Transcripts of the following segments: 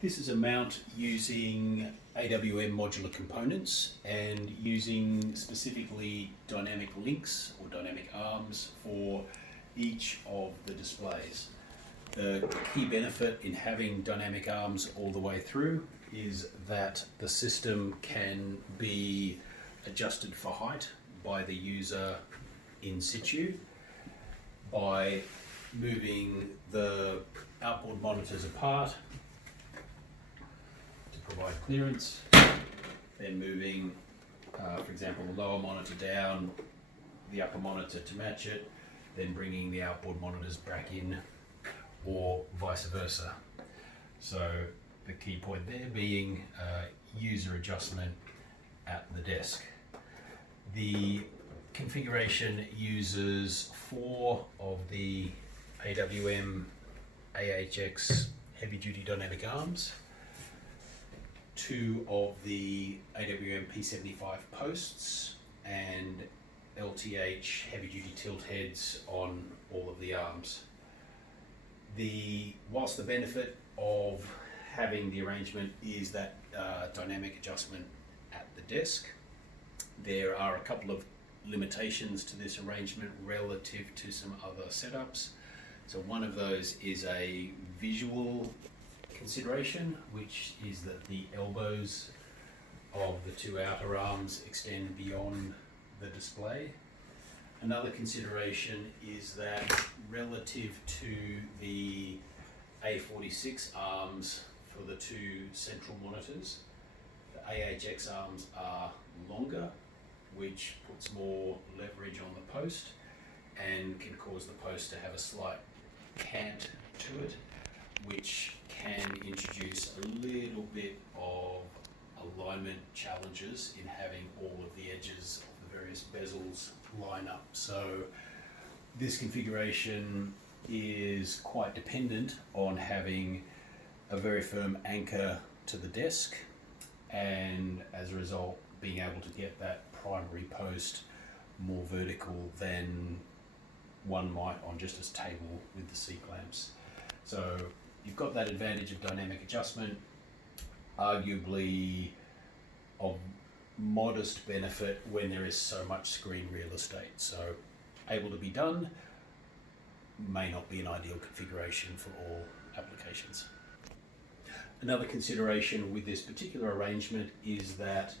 This is a mount using AWM modular components and using specifically dynamic links or dynamic arms for each of the displays. The key benefit in having dynamic arms all the way through is that the system can be adjusted for height by the user in situ by moving the outboard monitors apart to provide clearance, then moving, for example, the lower monitor down, the upper monitor to match it, then bringing the outboard monitors back in, or vice versa. So the key point there being user adjustment at the desk. The configuration uses 4 of the AWM AHX heavy duty dynamic arms, 2 of the AWM P75 posts, and LTH heavy duty tilt heads on all of the arms. Whilst the benefit of having the arrangement is that dynamic adjustment at the desk, there are a couple of limitations to this arrangement relative to some other setups. So one of those is a visual consideration, which is that the elbows of the 2 outer arms extend beyond the display. Another consideration is that relative to the A46 arms for the 2 central monitors, the AHX arms are longer, which puts more leverage on the post and can cause the post to have a slight cant to it, which can introduce a little bit of alignment challenges in having all of the edges of the various bezels line up. So this configuration is quite dependent on having a very firm anchor to the desk, and as a result being able to get that primary post more vertical than one might on just a table with the C-clamps. So you've got that advantage of dynamic adjustment, arguably of modest benefit when there is so much screen real estate. So able to be done, may not be an ideal configuration for all applications. Another consideration with this particular arrangement is that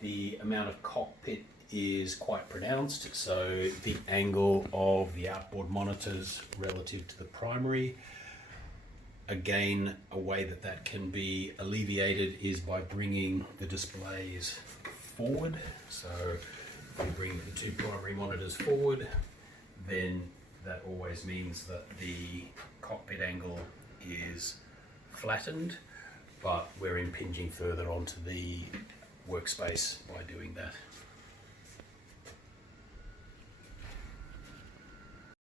the amount of cockpit is quite pronounced, so the angle of the outboard monitors relative to the primary. Again, a way that can be alleviated is by bringing the displays forward. So if we bring the 2 primary monitors forward, then that always means that the cockpit angle is flattened, but we're impinging further onto the workspace by doing that.